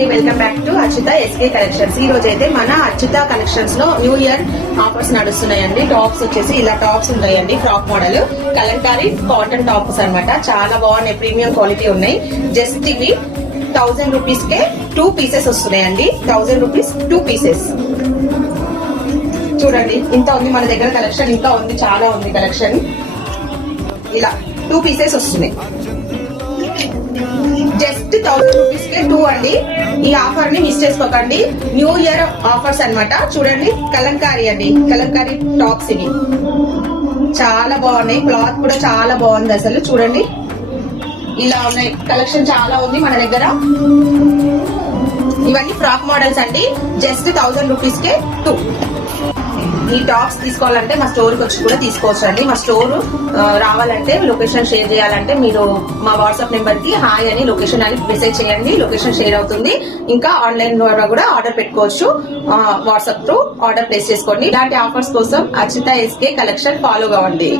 Welcome back to Achyuta SK collections. ఈ రోజు అయితే మన అచ్యుత కలెక్షన్స్ లో న్యూ ఇయర్ ఆఫర్స్ నడుస్తున్నాయండి. టాప్స్ వచ్చేసి ఇలా టాప్స్ ఉంటాయండి, frock model kalamkari cotton tops అన్నమాట. చాలా బాగున్నాయి, ప్రీమియం క్వాలిటీ ఉన్నాయి. జస్ట్ ఇవి 1000 రూపీస్ కే 2 పీసెస్ వస్తున్నాయండి. 1000 రూపీస్ 2 పీసెస్. చూడండి ఇంత ఉంది మన దగ్గర కలెక్షన్, ఇంకా ఉంది, చాలా ఉంది కలెక్షన్. ఇలా 2 పీసెస్ వస్తున్నాయి. జస్ట్ 1000 రూపీస్ కే 2 అండి. ఈ ఆఫర్ ని మిస్ చేసుకోకండి. న్యూ ఇయర్ ఆఫర్స్ అన్నమాట. చూడండి కలంకారీ అండి, కలంకారీ టాప్స్ ఇవి చాలా బాగున్నాయి. క్లాత్ కూడా చాలా బాగుంది అసలు. చూడండి ఇలా ఉన్నాయి కలెక్షన్, చాలా ఉంది మన దగ్గర. ఇవన్నీ ఫ్రాక్ మోడల్స్ అండి. జస్ట్ 1000 రూపీస్ కే 2. ఈ టాప్స్ తీసుకోవాలంటే మా స్టోర్ కి వచ్చి కూడా తీసుకోవచ్చు అండి. మా స్టోర్ రావాలంటే లొకేషన్ షేర్ చేయాలంటే మీరు మా వాట్సాప్ నెంబర్ కి హాయ్ అని లొకేషన్ అని మెసేజ్ చేయండి. లొకేషన్ షేర్ అవుతుంది. ఇంకా ఆన్లైన్ ద్వారా కూడా ఆర్డర్ పెట్టుకోవచ్చు. వాట్సాప్ తో ఆర్డర్ ప్లేస్ చేసుకోండి. ఇలాంటి ఆఫర్స్ కోసం అచ్యుత ఎస్కే కలెక్షన్ ఫాలో కావండి.